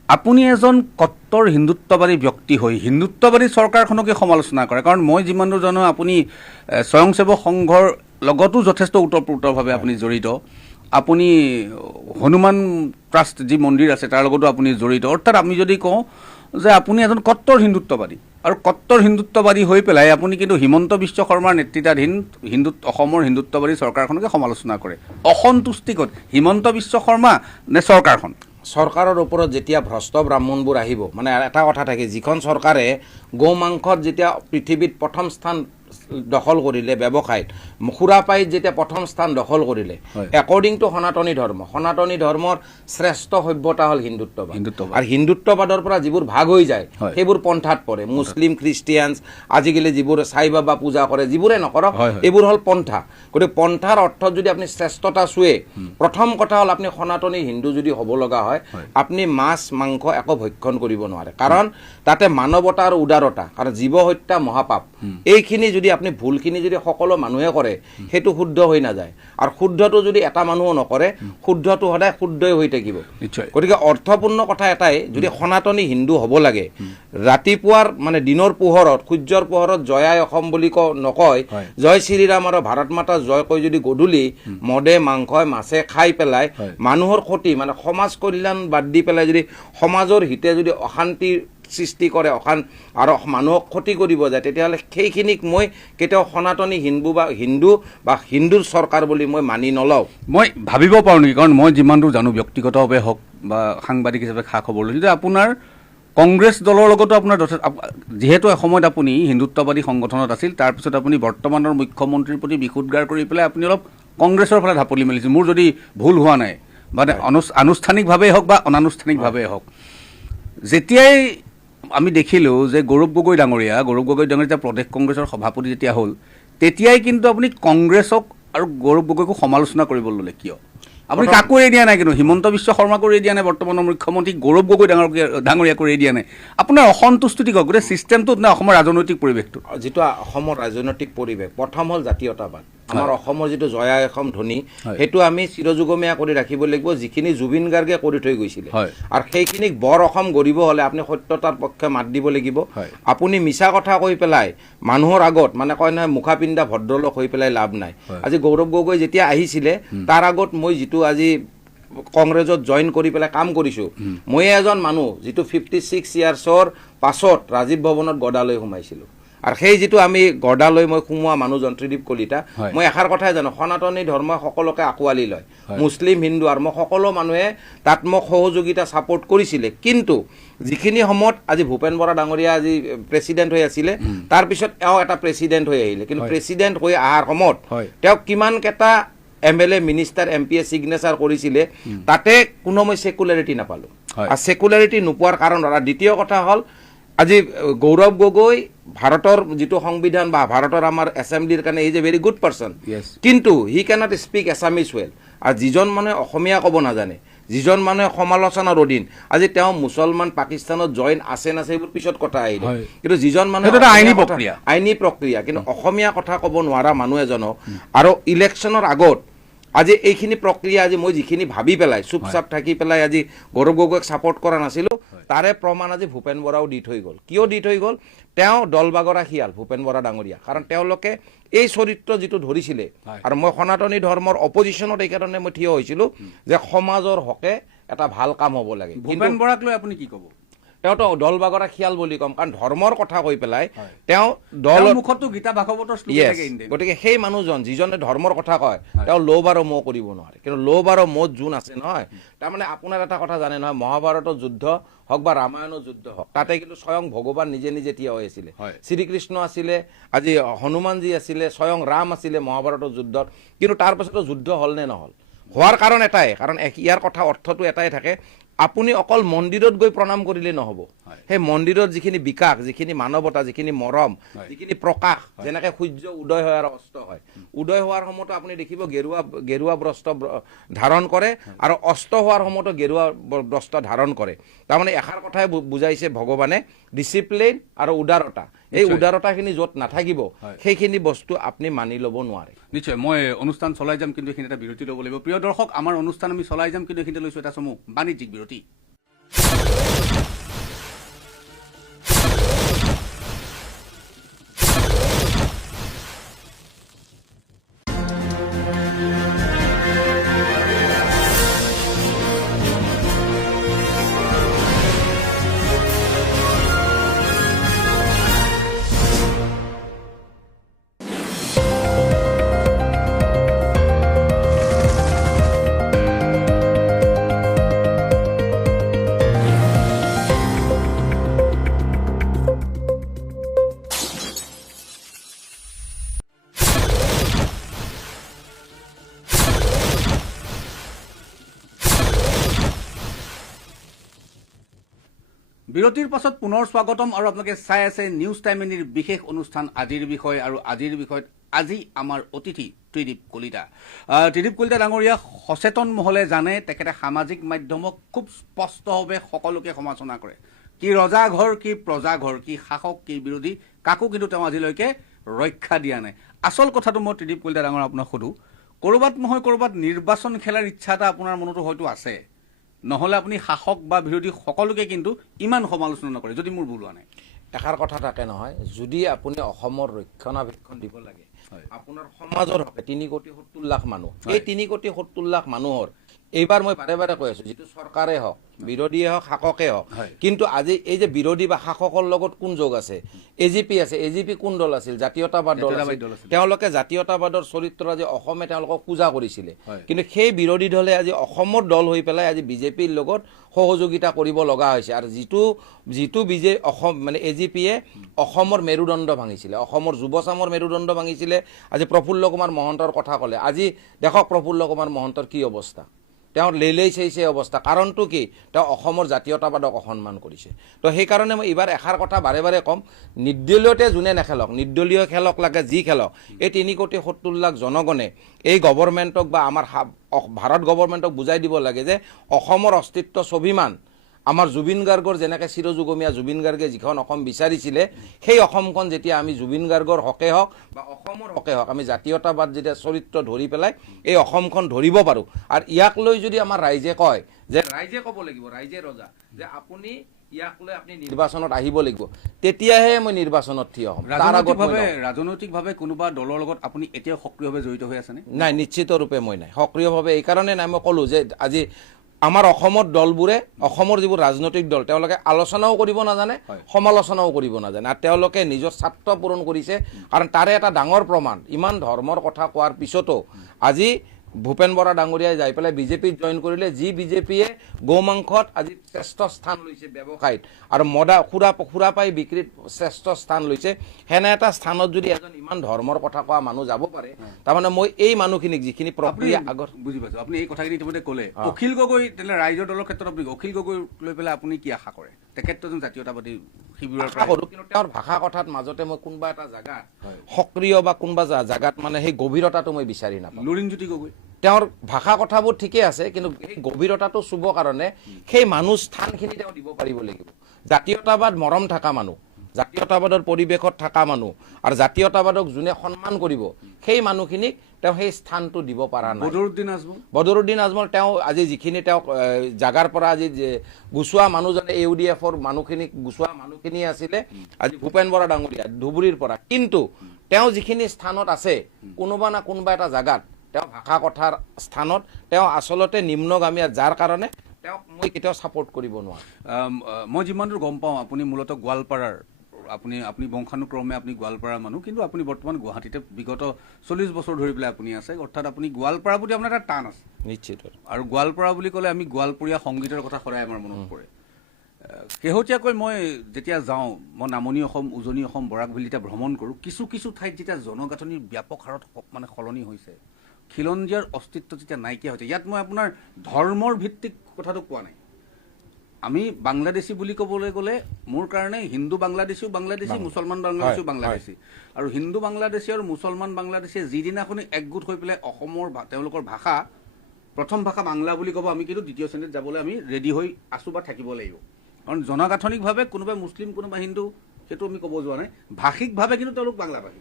আপুনি এজন কট্টৰ হিন্দুত্ববাদী ব্যক্তি হৈ হিন্দুত্ববাদী চৰকাৰখনকে সমালোচনা কৰে কাৰণ মই যিমান দূৰ জানো আপুনি স্বয়ংসেৱক সংঘৰ লগতো যথেষ্ট ওতঃপ্ৰোতভাৱে আপুনি জড়িত আপুনি হনুমান ট্ৰাষ্ট যি মন্দিৰ আছে তাৰ লগতো আপুনি জড়িত অৰ্থাৎ আমি যদি কওঁ যে আপুনি এজন কট্টৰ হিন্দুত্ববাদী আৰু কট্টৰ হিন্দুত্ববাদী হৈ পেলাই আপুনি কিন্তু হিমন্ত বিশ্ব শৰ্মাৰ নেতৃত্বাধীন অসমৰ হিন্দুত্ববাদী চৰকাৰখনকে সমালোচনা কৰে অসন্তুষ্টি ক'ত হিমন্ত বিশ্ব শৰ্মা নে চৰকাৰখন চৰকাৰৰ ওপৰত যেতিয়া ভ্ৰষ্ট ব্ৰাহ্মণবোৰ আহিব মানে এটা কথা থাকে যিখন চৰকাৰে গো মাংসত যেতিয়া পৃথিৱীত প্ৰথম স্থান দখল কৰিলে ব্যৱসায়ত খুৰাপাইত যেতিয়া প্ৰথম স্থান দখল কৰিলে একৰ্ডিং টু সনাতনী ধৰ্মৰ শ্ৰেষ্ঠ সভ্যতা হ'ল হিন্দুত্ববাদ আৰু হিন্দুত্ববাদৰ পৰা যিবোৰ ভাগ হৈ যায় সেইবোৰ পন্থাত পৰে মুছলিম খ্ৰীষ্টিয়ানছ আজিকালি যিবোৰ সাই বাবা পূজা কৰে যিবোৰে নকৰক এইবোৰ হ'ল পন্থা গতিকে পন্থাৰ অৰ্থত যদি আপুনি শ্ৰেষ্ঠতা চুৱে প্ৰথম কথা হ'ল আপুনি সনাতনী হিন্দু যদি হ'ব লগা হয় আপুনি মাছ মাংস একো ভক্ষণ কৰিব নোৱাৰে কাৰণ তাতে মানৱতা আৰু উদাৰতা কাৰণ জীৱ হত্যা মহাপাপ এইখিনি যদি আপুনি ভুলখিনি যদি সকলো মানুহে কৰে সেইটো শুদ্ধ হৈ নাযায় আৰু শুদ্ধটো যদি এটা মানুহো নকৰে শুদ্ধটো সদায় শুদ্ধই হৈ থাকিব গতিকে অৰ্থপূৰ্ণ কথা এটাই যদি সনাতনী হিন্দু হ'ব লাগে ৰাতিপুৱাৰ মানে দিনৰ পোহৰত সূৰ্যৰ পোহৰত জয়াই অসম বুলি নকয় জয় শ্ৰীৰাম আৰু ভাৰত মাতা জয় কৈ যদি গধূলি মদে মাংসই মাছে খাই পেলাই মানুহৰ ক্ষতি মানে সমাজ কল্যাণ বাদ দি পেলাই যদি সমাজৰ হিতে যদি অশান্তিৰ সৃষ্টি কৰে আৰু মানুহক ক্ষতি কৰিব যায় তেতিয়াহ'লে সেইখিনিক মই কেতিয়াও সনাতনী হিন্দু বা হিন্দুৰ চৰকাৰ বুলি মই মানি নলওঁ মই ভাবিব পাৰোঁ নেকি কাৰণ মই যিমান দূৰ জানো ব্যক্তিগতভাৱে হওক বা সাংবাদিক হিচাপে খা খবৰ লৈছোঁ যে আপোনাৰ কংগ্ৰেছ দলৰ লগতো আপোনাৰ যিহেতু এসময়ত আপুনি হিন্দুত্ববাদী সংগঠনত আছিল তাৰপিছত আপুনি বৰ্তমানৰ মুখ্যমন্ত্ৰীৰ প্ৰতি বিশুদ্ধাৰ কৰি পেলাই আপুনি অলপ কংগ্ৰেছৰ ফালে ঢাপলি মেলিছে মোৰ যদি ভুল হোৱা নাই মানে আনুষ্ঠানিকভাৱেই হওক বা অনানুষ্ঠানিকভাৱেই হওক যেতিয়াই আমি দেখিলোঁ যে গৌৰৱ গগৈ ডাঙৰীয়া যেতিয়া প্ৰদেশ কংগ্ৰেছৰ সভাপতি যেতিয়া হ'ল তেতিয়াই কিন্তু আপুনি কংগ্ৰেছক আৰু গৌৰৱ গগৈকো সমালোচনা কৰিব ল'লে কিয় আপুনি কাকো এৰি দিয়া নাই, কিন্তু হিমন্ত বিশ্ব শৰ্মাকো এৰি দিয়া নাই, বৰ্তমানৰ মুখ্যমন্ত্ৰী গৌৰৱ গগৈ ডাঙৰীয়াকো এৰি দিয়া নাই। আপোনাৰ অসন্তুষ্টি কওক, গোটেই ছিষ্টেমটোত নে অসমৰ ৰাজনৈতিক পৰিৱেশটো? যিটো অসমৰ ৰাজনৈতিক পৰিৱেশ, প্ৰথম হ'ল জাতীয়তাবাদ। আমাৰ অসমৰ যিটো জয়া অসম ধ্বনি, সেইটো আমি চিৰযুগমীয়া কৰি ৰাখিব লাগিব, যিখিনি জুবিন গাৰ্গে কৰি থৈ গৈছিলে। আৰু সেইখিনিক বৰ অসম গঢ়িব হ'লে আপুনি সত্যতাৰ পক্ষে মাত দিব লাগিব। আপুনি মিছা কথা কৈ পেলাই মানুহৰ আগত, মানে কয় নহয় মুখা পিন্ধা ভদ্ৰলোক হৈ পেলাই লাভ নাই। আজি গৌৰৱ গগৈ যেতিয়া আহিছিলে, তাৰ আগত মই যিটো আজি কংগ্ৰেছত জইন কৰি পেলাই কাম কৰিছোঁ, মই এজন মানুহ যিটো 56 ইয়াৰ্ছৰ পাছত ৰাজীৱ ভৱনত গদালৈ সোমাইছিলোঁ। আৰু সেই যিটো আমি গদালৈ মই সোমোৱা মানুহজন ত্ৰিদীপ কলিতা, মই এষাৰ কথাই জানো, সনাতনী ধৰ্মই সকলোকে আঁকোৱালি লয়, মুছলিম হিন্দু আৰু মই সকলো মানুহে তাত মোক সহযোগিতা ছাপোৰ্ট কৰিছিলে। কিন্তু যিখিনি সময়ত আজি ভূপেন বৰা ডাঙৰীয়া আজি প্ৰেচিডেণ্ট হৈ আছিলে, তাৰপিছত এওঁ এটা প্ৰেচিডেণ্ট হৈ আহিলে। কিন্তু প্ৰেচিডেণ্ট হৈ অহাৰ সময়ত তেওঁক কিমানকেইটা MLA মিনিষ্টাৰ MPয়ে ছিগনেচাৰ কৰিছিলে, তাতে কোনো মই ছেকুলাৰিটি নাপালোঁ। আৰু ছেকুলাৰিটি নোপোৱাৰ কাৰণ, আৰু দ্বিতীয় কথা হ'ল আজি গৌৰৱ গগৈ ভাৰতৰ যিটো সংবিধান বা ভাৰতৰ আমাৰ এছেম্বলিৰ কাৰণে is a very good person, কিন্তু হি কেনট স্পীক এছামিজ ৱেল। আৰু যিজন মানুহে অসমীয়া ক'ব নাজানে, যিজন মানুহে সমালোচনাৰ অধীন, আজি তেওঁ মুছলমান পাকিস্তানত জইন আছে নাছে এইবোৰ পিছত কথা আহিলে, কিন্তু যিজন মানুহে আইনী প্ৰক্ৰিয়া, কিন্তু অসমীয়া কথা ক'ব নোৱাৰা মানুহ এজনক আৰু ইলেকশ্যনৰ আগত আজি এইখিনি প্ৰক্ৰিয়া, আজি মই যিখিনি ভাবি পেলাই চুপচাপ থাকি পেলাই আজি গৌৰৱ গগৈক ছাপোৰ্ট কৰা নাছিলোঁ, তাৰে প্ৰমাণ আজি ভূপেন বৰাও দি থৈ গ'ল। কিয় দি থৈ গ'ল? তেওঁ দলবাগৰা শিয়াল ভূপেন বৰা ডাঙৰীয়া, কাৰণ তেওঁলোকে এই চৰিত্ৰ যিটো ধৰিছিলে, আৰু মই সনাতনী ধৰ্মৰ অপজিশ্যনত এইকাৰণে মই থিয় হৈছিলোঁ যে সমাজৰ হকে এটা ভাল কাম হ'ব লাগে। ভূপেন বৰাক লৈ আপুনি কি ক'ব? তেওঁতো দলবাগৰা শিয়াল বুলি ক'ম, কাৰণ ধৰ্মৰ কথা কৈ পেলাই তেওঁ দলৰ মুখতো গীতা ভাগৱতৰ শ্লোক থাকে। গতিকে সেই মানুহজন যিজনে ধৰ্মৰ কথা কয়, তেওঁ লোভ আৰু মোহ কৰিব নোৱাৰে। কিন্তু লোভ আৰু মোহ যোন আছে নহয়, তাৰমানে আপোনাৰ এটা কথা জানে নহয়, মহাভাৰতৰ যুদ্ধ হওক বা ৰামায়ণৰ যুদ্ধ হওক, তাতে কিন্তু স্বয়ং ভগৱান নিজে নিজে থিয় হৈ আছিলে। শ্ৰীকৃষ্ণ আছিলে, আজি হনুমানজী আছিলে, স্বয়ং ৰাম আছিলে মহাভাৰতৰ যুদ্ধত। কিন্তু তাৰপাছতো যুদ্ধ হ'ল নে নহ'ল? হোৱাৰ কাৰণ এটাই, কাৰণ ইয়াৰ কথা অৰ্থটো এটাই থাকে, আপুনি অকল মন্দিৰত গৈ প্ৰণাম কৰিলে নহ'ব। সেই মন্দিৰত যিখিনি বিকাশ, যিখিনি মানৱতা, যিখিনি মৰম, যিখিনি প্ৰকাশ, যেনেকৈ সূৰ্য উদয় হয় আৰু অস্ত হয়, উদয় হোৱাৰ সময়তো আপুনি দেখিব গেৰুৱা বস্ত্ৰ ধাৰণ কৰে, আৰু অস্ত হোৱাৰ সময়তো গেৰুৱা বস্ত্ৰ ধাৰণ কৰে। তাৰমানে এষাৰ কথাই বুজাইছে ভগৱানে, ডিচিপ্লিন আৰু উদাৰতা। এই উদাৰতাখিনি য'ত নাথাকিব, সেইখিনি বস্তু আপুনি মানি ল'ব নোৱাৰে। নিশ্চয় মই অনুষ্ঠান চলাই যাম, কিন্তু এইখিনি এটা বিৰতি ল'ব লাগিব। প্ৰিয় দৰ্শক, আমাৰ অনুষ্ঠান আমি চলাই যাম, কিন্তু এইখিনিতে লৈছোঁ এটা চমু বাণিজ্যিক বিৰতি। বিৰতিৰ পাছত পুনৰ স্বাগতম, আৰু আপোনালোকে চাই আছে নিউজ টাইম এনিৰ বিশেষ অনুষ্ঠান আজিৰ বিষয়। আৰু আজিৰ বিষয়ত আজি আমাৰ অতিথি ত্ৰিদীপ কলিতা। ত্ৰিদীপ কলিতা ডাঙৰীয়া সচেতন মহলে জানে, তেখেতে সামাজিক মাধ্যমক খুব স্পষ্টভাৱে সকলোকে সমালোচনা কৰে। কি ৰজাঘৰ, কি প্ৰজাঘৰ, কি শাসক, কি বিৰোধী, কাকো কিন্তু তেওঁ আজিলৈকে ৰক্ষা দিয়া নাই। আচল কথাটো মই ত্ৰিদীপ কলিতা ডাঙৰ আপোনাক সোধোঁ, ক'ৰবাত নহয় ক'ৰবাত নিৰ্বাচন খেলাৰ ইচ্ছা এটা আপোনাৰ মনতো হয়তো আছে, নহ'লে আপুনি শাসক বা বিৰোধী সকলোকে কিন্তু ইমান সমালোচনা নকৰে, যদি মোৰ ভুল হোৱা নাই। এষাৰ কথা থাকে নহয়, যদি আপুনি অসমৰ ৰক্ষণাবেক্ষণ দিব লাগে, আপোনাৰ সমাজৰ হকে 3,70,00,000 মানুহ, এই 3,70,00,000 মানুহৰ এইবাৰ মই বাৰে বাৰে কৈ আছোঁ, যিটো চৰকাৰে হওক, বিৰোধীয়ে হওক, শাসকে হওক, কিন্তু আজি এই যে বিৰোধী বা শাসকৰ লগত কোন যোগ আছে? AGP আছে। AGP কোন দল আছিল? জাতীয়তাবাদ দল আছিল। তেওঁলোকে জাতীয়তাবাদৰ চৰিত্ৰ আজি অসমে তেওঁলোকক পূজা কৰিছিলে, কিন্তু সেই বিৰোধী দলে আজি অসমৰ দল হৈ পেলাই আজি বিজেপিৰ লগত সহযোগিতা কৰিব লগা হৈছে। আৰু যিটো অসম মানে AGPয়ে অসমৰ মেৰুদণ্ড ভাঙিছিলে, অসমৰ যুৱচামৰ মেৰুদণ্ড ভাঙিছিলে। আজি প্ৰফুল্ল কুমাৰ মহন্তৰ কথা ক'লে, আজি দেখক প্ৰফুল্ল কুমাৰ মহন্তৰ কি অৱস্থা। তেওঁ লেইলেই চাইছে অৱস্থা। কাৰণটো কি, তেওঁ অসমৰ জাতীয়তাবাদক অসন্মান কৰিছে। তো সেইকাৰণে মই এইবাৰ এষাৰ কথা বাৰে বাৰে ক'ম, নিৰ্দলীয়তে যোনে নেখেলক, নিৰ্দলীয় খেলক লাগে যি খেলক, এই 3,70,00,000 জনগণে এই গভৰ্ণমেণ্টক বা আমাৰ ভাৰত গভৰ্ণমেণ্টক বুজাই দিব লাগে যে অসমৰ অস্তিত্ব স্বাভিমান আমাৰ জুবিন গাৰ্গৰ যেনেকৈ চিৰযুগমীয়া জুবিন গাৰ্গে যিখন অসম বিচাৰিছিলে, সেই অসমখন যেতিয়া আমি জুবিন গাৰ্গৰ হকে হওক বা অসমৰ হকে হওক আমি জাতীয়তাবাদ যেতিয়া চৰিত্ৰ ধৰি পেলাই এই অসমখন ধৰিব পাৰোঁ। আৰু ইয়াক লৈ যদি আমাৰ ৰাইজে কয় যে ৰাইজে ক'ব লাগিব, ৰাইজে ৰজা, যে আপুনি ইয়াক লৈ আপুনি নিৰ্বাচনত আহিব লাগিব, তেতিয়াহে মই নিৰ্বাচনত থিয় হ'ম। তাৰ আগত ৰাজনৈতিকভাৱে কোনোবা দলৰ লগত আপুনি এতিয়াও সক্ৰিয়ভাৱে জড়িত হৈ আছেনে? নাই, নিশ্চিত ৰূপে মই নাই সক্ৰিয়ভাৱে। এইকাৰণে নাই, মই ক'লোঁ যে আজি আমাৰ অসমৰ দলবোৰে, অসমৰ যিবোৰ ৰাজনৈতিক দল, তেওঁলোকে আলোচনাও কৰিব নাজানে, সমালোচনাও কৰিব নাজানে, আৰু তেওঁলোকে নিজৰ স্বাৰ্থ পূৰণ কৰিছে। কাৰণ তাৰে এটা ডাঙৰ প্ৰমাণ, ইমান ধৰ্মৰ কথা কোৱাৰ পিছতো আজি ভূপেন বৰা ডাঙৰীয়াই যাই পেলাই বিজেপিত জইন কৰিলে, যি বিজেপিয়ে গৌ মাংসত আজি শ্ৰেষ্ঠ স্থান লৈছে ব্যৱসায়ত, আৰু খুৰা পাই বিক্ৰীত শ্ৰেষ্ঠ স্থান লৈছে। সেনে এটা স্থানত যদি এজন ইমান ধৰ্মৰ কথা কোৱা মানুহ যাব পাৰে, তাৰমানে মই এই মানুহখিনিক যিখিনি প্ৰক্ৰিয়া আগত বুজি পাইছোঁ। আপুনি এই কথাখিনি ইতিমধ্যে ক'লে। অখিল গগৈ তেনে ৰাইজৰ দলৰ ক্ষেত্ৰত আপুনি অখিল গগৈ লৈ পেলাই আপুনি কি আশা কৰে? তেখেতটো এজন জাতীয়তাবাদী শিবিৰৰ পৰা কৰোঁ, কিন্তু তেওঁৰ ভাষা কথাত মাজতে মই কোনোবা এটা জাগাত সক্ৰিয় বা কোনোবা জাগাত মানে সেই গভীৰতাটো মই বিচাৰি নাপাওঁ। লুৰিণজ্যোতি গগৈ তেওঁৰ ভাষা কথাবোৰ ঠিকে আছে, কিন্তু সেই গভীৰতাটো চুব কাৰণে সেই মানুহ স্থানখিনি তেওঁ দিব পাৰিব লাগিব। জাতীয়তাবাদ মৰম থকা মানুহ, জাতীয়তাবাদৰ পৰিৱেশত থকা মানুহ, আৰু জাতীয়তাবাদক যোনে সন্মান কৰিব, সেই মানুহখিনিক তেওঁ সেই স্থানটো দিব পৰা নাই। বদৰুদ্দিন আজমল তেওঁ আজি যিখিনি তেওঁ জাগাৰ পৰা আজি গুচোৱা মানুহজনে UDFৰ মানুহখিনিক গুচোৱা মানুহখিনি আছিলে আজি ভূপেন বৰা ডাঙৰীয়া ধুবুৰীৰ পৰা, কিন্তু তেওঁ যিখিনি স্থানত আছে কোনোবা না কোনোবা এটা জাগাত তেওঁ ভাষা কথাৰ স্থানত তেওঁ আচলতে নিম্নগামী, যাৰ কাৰণে তেওঁক মই কেতিয়াও ছাপোৰ্ট কৰিব নোৱাৰোঁ। মই যিমান দূৰ গম পাওঁ আপুনি মূলতঃ গোৱালপাৰাৰ, আপুনি বংশানুক্ৰমে আপুনি গোৱালপাৰাৰ মানুহ, কিন্তু আপুনি বৰ্তমান গুৱাহাটীতে বিগত 40 বছৰ ধৰি পেলাই আপুনি আছে, অৰ্থাৎ আপুনি গোৱালপাৰাৰ প্ৰতি আপোনাৰ এটা টান আছে। নিশ্চিত। আৰু গোৱালপাৰা বুলি ক'লে আমি গোৱালপৰীয়া সংগীতৰ কথা সদায় আমাৰ মনত পৰে। শেহতীয়াকৈ মই যেতিয়া যাওঁ, মই নামনি অসম, উজনি অসম, বৰাক ভেলী যেতিয়া ভ্ৰমণ কৰোঁ, কিছু কিছু ঠাইত যেতিয়া জনগাঁথনিৰ ব্যাপক হাৰত মানে সলনি হৈছে, খিলঞ্জীয়াৰ অস্তিত্ব যেতিয়া নাইকিয়া হৈছে, ইয়াত মই আপোনাৰ ধৰ্মৰ ভিত্তিক কথাটো কোৱা নাই। আমি বাংলাদেশী বুলি ক'বলৈ গ'লে মোৰ কাৰণে হিন্দু বাংলাদেশীও বাংলাদেশী, মুছলমান বাংলাদেশীও বাংলাদেশী, আৰু হিন্দু বাংলাদেশী আৰু মুছলমান বাংলাদেশীয়ে যিদিনাখনি একগোট হৈ পেলাই অসমৰ তেওঁলোকৰ ভাষা, প্ৰথম ভাষা বাংলা বুলি ক'ব, আমি কিন্তু দ্বিতীয় শ্ৰেণীত যাবলৈ আমি ৰেডি হৈ আছোঁ বা থাকিব লাগিব। কাৰণ জনগাঁথনিকভাৱে কোনোবাই মুছলিম কোনোবা হিন্দু সেইটো আমি ক'ব যোৱা নাই, ভাষিকভাৱে কিন্তু তেওঁলোক বাংলাভাষী।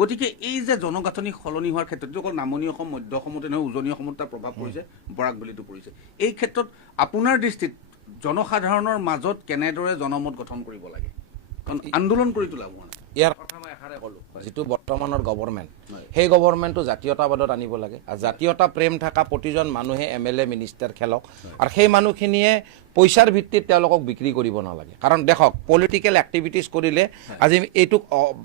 গতিকে এই যে জনগাঁথনি সলনি হোৱাৰ ক্ষেত্ৰত অকল নামনি অসম, মধ্য অসমতে নহয়, উজনি অসমত তাৰ প্ৰভাৱ পৰিছে, বৰাক ভেলীতো পৰিছে। এই ক্ষেত্ৰত আপোনাৰ দৃষ্টিত জনসাধাৰণৰ মাজত কেনেদৰে জনমত গঠন কৰিব লাগে? কাৰণ আন্দোলন কৰি তোলা হোৱা নাই। ইয়াৰ কথা মই এষাৰে ক'লোঁ, যিটো বৰ্তমানৰ গভৰ্ণমেণ্ট, সেই গভৰ্ণমেণ্টটো জাতীয়তাবাদত আনিব লাগে, আৰু জাতীয়তা প্ৰেম থকা প্ৰতিজন মানুহে MLA মিনিষ্টাৰ খেলক, আৰু সেই মানুহখিনিয়ে পইচাৰ ভিত্তিত তেওঁলোকক বিক্ৰী কৰিব নালাগে। কাৰণ দেখক, পলিটিকেল এক্টিভিটিজ কৰিলে আজি এইটোক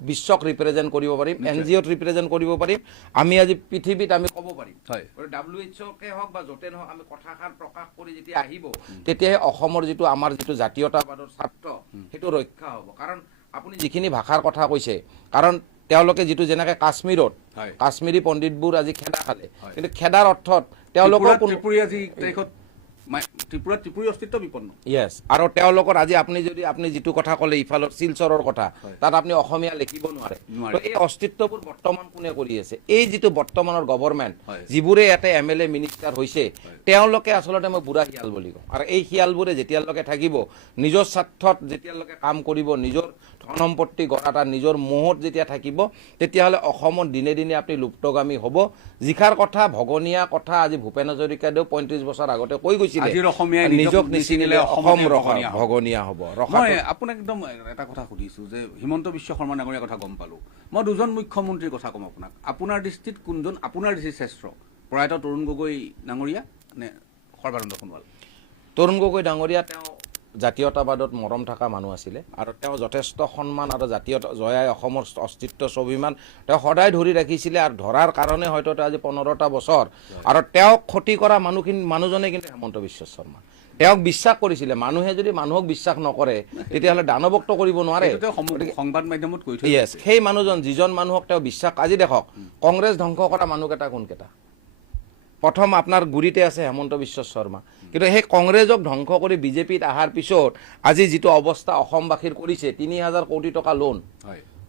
বিশ্বক ৰিপ্ৰেজেণ্ট কৰিব পাৰিম, NGOত ৰিপ্ৰেজেণ্ট কৰিব পাৰিম, আমি আজি পৃথিৱীত আমি ক'ব পাৰিম। WHOকে হওক বা য'তে নহওক আমি কথাষাৰ প্ৰকাশ কৰি যেতিয়া আহিব, তেতিয়াহে অসমৰ যিটো আমাৰ যিটো জাতীয়তাবাদৰ স্বাৰ্থ সেইটো ৰক্ষা হ'ব। কাৰণ আপুনি যিখিনি ভাষাৰ কথা কৈছে, কাৰণ তেওঁলোকে যিটো যেনেকৈ কাশ্মীৰত কাশ্মীৰী পণ্ডিতবোৰ আজি খেদা খালে, কিন্তু খেদাৰ অৰ্থত তেওঁলোকৰ ত্ৰিপুৰী অস্তিত্ব বিপন্ন। য়েছ, আৰু তেওঁলোকৰ আজি আপুনি যিটো কথা ক'লে ইফালৰ শিলচৰৰ কথা, তাত আপুনি অসমীয়া লিখিব নোৱাৰে। এই অস্তিত্ববোৰ বৰ্তমান কোনে কৰি আছে? এই যিটো বৰ্তমানৰ গভৰ্ণমেণ্ট, যিবোৰে ইয়াতে MLA মিনিষ্টাৰ হৈছে, তেওঁলোকে আচলতে মই বুঢ়া শিয়াল বুলি কওঁ। আৰু এই শিয়ালবোৰে যেতিয়ালৈকে থাকিব, নিজৰ স্বাৰ্থত যেতিয়ালৈকে কাম কৰিব, নিজৰ ধন সম্পত্তি গঢ়াটা নিজৰ মোহত যেতিয়া থাকিব, তেতিয়াহ'লে অসমত দিনে দিনে আপুনি লুপ্তগামী হ'ব। যিষাৰ কথা ভগনীয়া কথা আজি ভূপেন হাজৰিকাদেও 35 বছৰ আগতে কৈ গৈছিল, নিজক নিচিনিলে অসম ভগনীয়া হ'ব। মই আপোনাক একদম এটা কথা সুধিছোঁ যে হিমন্ত বিশ্ব শৰ্মা ডাঙৰীয়াৰ কথা গম পালোঁ, মই দুজন মুখ্যমন্ত্ৰীৰ কথা ক'ম আপোনাক। আপোনাৰ দৃষ্টিত কোনজন আপোনাৰ দৃষ্টিত শ্ৰেষ্ঠ, প্ৰয়াত তৰুণ গগৈ ডাঙৰীয়া নে সৰ্বানন্দ সোণোৱাল? তৰুণ গগৈ ডাঙৰীয়া তেওঁ জাতীয়তাবাদত মৰম থকা মানুহ আছিলে, আৰু তেওঁ যথেষ্ট সন্মান আৰু জয়াই অসমৰ অস্তিত্ব স্বাভিমান তেওঁ সদায় ধৰি ৰাখিছিলে, আৰু ধৰাৰ কাৰণে হয়তো তেওঁ আজি 15টা বছৰ, আৰু তেওঁক ক্ষতি কৰা মানুহজনে কিন্তু হেমন্ত বিশ্ব শৰ্মা। তেওঁক বিশ্বাস কৰিছিলে। মানুহে যদি মানুহক বিশ্বাস নকৰে, তেতিয়াহ'লে দানৱক্ত কৰিব নোৱাৰে। সংবাদ মাধ্যমত কৈ থৈ য়েছ, সেই মানুহজন যিজন মানুহক তেওঁ বিশ্বাস, আজি দেখক কংগ্ৰেছ ধ্বংস কৰা মানুহকেইটা কোনকেইটা? প্ৰথম আপোনাৰ গুৰিতে আছে হেমন্ত বিশ্ব শৰ্মা, কিন্তু সেই কংগ্ৰেছক ধ্বংস কৰি বিজেপিত অহাৰ পিছত আজি যিটো অৱস্থা অসমবাসীৰ কৰিছে, 3,000 কোটি টকা লোন,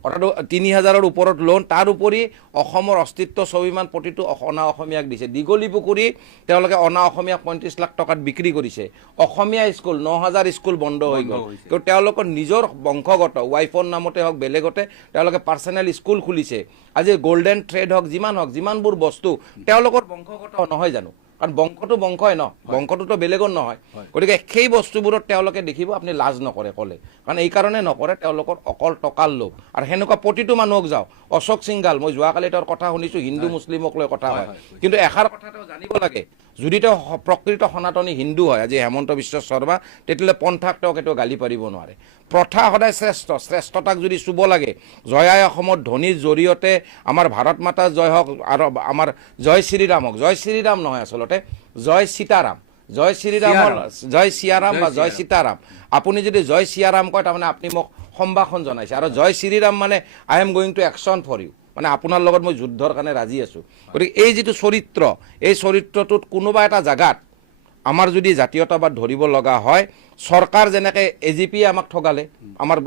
কথাটো 3,000ৰ ওপৰত লোন, তাৰ উপৰি অসমৰ অস্তিত্ব স্বাভিমান প্ৰতিটো অনা অসমীয়াক দিছে। দীঘলী পুখুৰী তেওঁলোকে অনা অসমীয়াক 35 লাখ টকাত বিক্ৰী কৰিছে। অসমীয়া স্কুল 9,000 স্কুল বন্ধ হৈ গ'ল, কিন্তু তেওঁলোকৰ নিজৰ বংশগত ৱাইফৰ নামতে হওক বেলেগতে তেওঁলোকে পাৰ্চনেল স্কুল খুলিছে। আজি গল্ডেন থ্ৰেড হওক যিমানবোৰ বস্তু তেওঁলোকৰ বংশগত নহয় জানো? কাৰণ বংশটো বংশই ন, বংশটোতো বেলেগৰ নহয়। গতিকে সেই বস্তুবোৰত তেওঁলোকে দেখিব আপুনি লাজ নকৰে ক'লে, কাৰণ এইকাৰণে নকৰে তেওঁলোকৰ অকল টকাৰ লোভ। আৰু সেনেকুৱা প্ৰতিটো মানুহক যাওঁ, অশোক সিংঘাল, মই যোৱাকালি তেওঁৰ কথা শুনিছোঁ, হিন্দু মুছলিমক লৈ কথা হয়, কিন্তু এষাৰ কথা তেওঁ জানিব লাগে, যদি তেওঁ প্ৰকৃত সনাতনী হিন্দু হয় আজি হেমন্ত বিশ্ব শৰ্মা, তেতিয়াহ'লে পন্থাক তেওঁ কেতিয়াও গালি পাৰিব নোৱাৰে। প্ৰথা সদায় শ্ৰেষ্ঠতাক যদি চুব লাগে, জয় আই অসমৰ ধ্বনিৰ জৰিয়তে আমাৰ ভাৰত মাতা জয় হওক আৰু আমাৰ জয় শ্ৰীৰাম হওক, জয় শ্ৰীৰাম নহয় আচলতে জয় সীতাৰাম, জয় শ্ৰীৰামৰ জয় সিয়াৰাম বা জয় সীতাৰাম। আপুনি যদি জয় সিয়াৰাম কয় তাৰমানে আপুনি মোক সম্ভাষণ জনাইছে, আৰু জয় শ্ৰীৰাম মানে I am going to action for you, মানে আপোনাৰ লগত মই যুদ্ধৰ কাৰণে ৰাজি আছোঁ। গতিকে এই যিটো চৰিত্ৰ, এই চৰিত্ৰটোত কোনোবা এটা জাগাত আমাৰ যদি জাতীয়তাবাদ ধৰিব লগা হয়, চৰকাৰ যেনেকৈ AGP আমাক ঠগালে, আমাৰ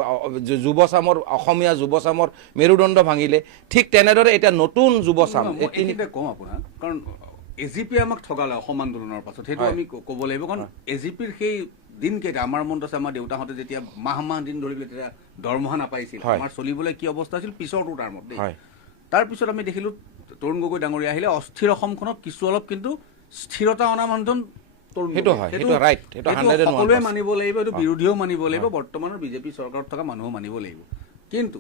যুৱচামৰ অসমীয়া যুৱচামৰ মেৰুদণ্ড ভাঙিলে, ঠিক তেনেদৰে এতিয়া নতুন যুৱচাম কওঁ আপোনাক, কাৰণ AGP আমাক ঠগালে অসম আন্দোলনৰ পাছত, সেইটো আমি ক'ব লাগিব। কাৰণ AGPৰ সেই দিনকেইটা আমাৰ মনত আছে, আমাৰ দেউতাহঁতে যেতিয়া মাহ দিন ধৰি তেতিয়া দৰমহা নাপাইছিল, আমাৰ চলিবলৈ কি অৱস্থা আছিল পিছৰটো টাৰ্মত। তাৰপিছত আমি দেখিলোঁ তৰুণ গগৈ ডাঙৰীয়া আহিলে, অস্থিৰ অসমখনত কিছু অলপ কিন্তু স্থিৰতা অনা মানুহজন সকলোৱে মানিব লাগিব, এইটো বিৰোধীয়েও মানিব লাগিব, বৰ্তমানৰ বিজেপি চৰকাৰত থকা মানুহো মানিব লাগিব। কিন্তু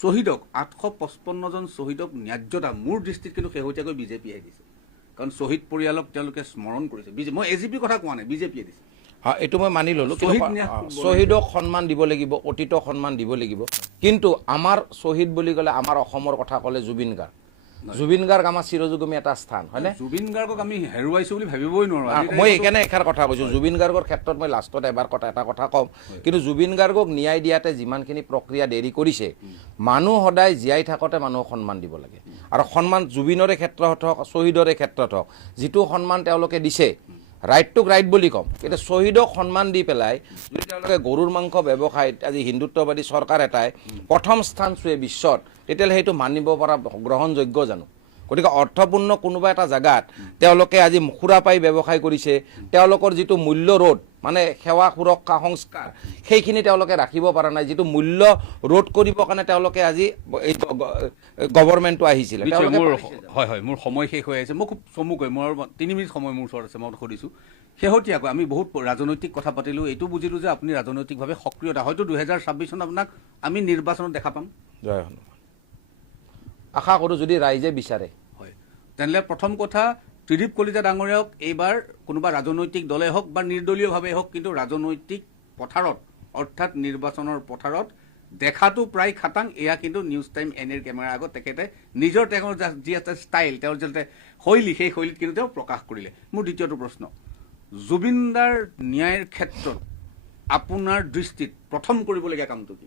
শ্বহীদক 855জন শ্বহীদক ন্যায্যতা মোৰ দৃষ্টিত কিন্তু শেহতীয়াকৈ বিজেপিয়ে দিছে, কাৰণ শ্বহীদ পৰিয়ালক তেওঁলোকে স্মৰণ কৰিছে। মই AGPৰ কথা কোৱা নাই, বিজেপিয়ে দিছে। এইটো মই মানি ল'লোঁ, শ্বহীদক সন্মান দিব লাগিব, অতীতক সন্মান দিব লাগিব। কিন্তু আমাৰ শ্বহীদ বুলি ক'লে আমাৰ অসমৰ কথা ক'লে জুবিন গাৰ্গ, জুবিন গাৰ্গ আমাৰ চিৰযুগমী এটা স্থান, হয়নে? জুবিন গাৰ্গক আমি হেৰুৱাইছোঁ বুলি ভাবিবই নোৱাৰোঁ। মই সেইকাৰণে এষাৰ কথা কৈছোঁ, জুবিন গাৰ্গৰ ক্ষেত্ৰত মই লাষ্টত এটা কথা ক'ম, কিন্তু জুবিন গাৰ্গক ন্যায় দিয়াতে যিমানখিনি প্ৰক্ৰিয়া দেৰি কৰিছে, মানুহ সদায় জীয়াই থাকোঁতে মানুহক সন্মান দিব লাগে। আৰু সন্মান জুবিনৰে ক্ষেত্ৰত হওক, শ্বহীদৰে ক্ষেত্ৰত হওক, যিটো সন্মান তেওঁলোকে দিছে, ৰাইটটোক ৰাইট বুলি ক'ম, কিন্তু শ্বহীদক সন্মান দি পেলাই যদি তেওঁলোকে গৰুৰ মাংস ব্যৱসায়ত আজি হিন্দুত্ববাদী চৰকাৰ এটাই প্ৰথম স্থান চুৱে বিশ্বত, তেতিয়াহ'লে সেইটো মানিব পৰা গ্ৰহণযোগ্য জানো? গতিকে অৰ্থপূৰ্ণ কোনোবা এটা জেগাত তেওঁলোকে আজি সুৰা পাই ব্যৱসায় কৰিছে, তেওঁলোকৰ যিটো মূল্য ৰোধ মানে সেৱা সুৰক্ষা সংস্কাৰ সেইখিনি তেওঁলোকে ৰাখিব পৰা নাই, যিটো মূল্য ৰোধ কৰিবৰ কাৰণে তেওঁলোকে আজি এই গভৰ্ণমেণ্টটো আহিছিলে। হয়, মোৰ সময় শেষ হৈ আহিছে, মই খুব চমুকৈ, মোৰ 3 মিনিট সময় মোৰ ওচৰত আছে, মই সুধিছোঁ শেহতীয়াকৈ আমি বহুত ৰাজনৈতিক কথা পাতিলোঁ, এইটো বুজিলোঁ যে আপুনি ৰাজনৈতিকভাৱে সক্ৰিয়তা, হয়তো 2026 চনত আপোনাক আমি নিৰ্বাচনত দেখা পাম। জয় হনুমান, আশা কৰোঁ যদি ৰাইজে বিচাৰে। হয়, তেনেহ'লে প্ৰথম কথা, ত্ৰিদীপ কলিতা ডাঙৰীয়াক এইবাৰ কোনোবা ৰাজনৈতিক দলে হওক বা নিৰ্দলীয়ভাৱে হওক, কিন্তু ৰাজনৈতিক পথাৰত অৰ্থাৎ নিৰ্বাচনৰ পথাৰত দেখাটো প্ৰায় খাটাং। এয়া কিন্তু নিউজ টাইম NAৰ কেমেৰাৰ আগত তেখেতে নিজৰ তেওঁৰ যি এটা ষ্টাইল, তেওঁৰ যাতে শৈলী, সেই শৈলীত কিন্তু তেওঁ প্ৰকাশ কৰিলে। মোৰ দ্বিতীয়টো প্ৰশ্ন, জুবিনদাৰ ন্যায়ৰ ক্ষেত্ৰত আপোনাৰ দৃষ্টিত প্ৰথম কৰিবলগীয়া কামটো কি?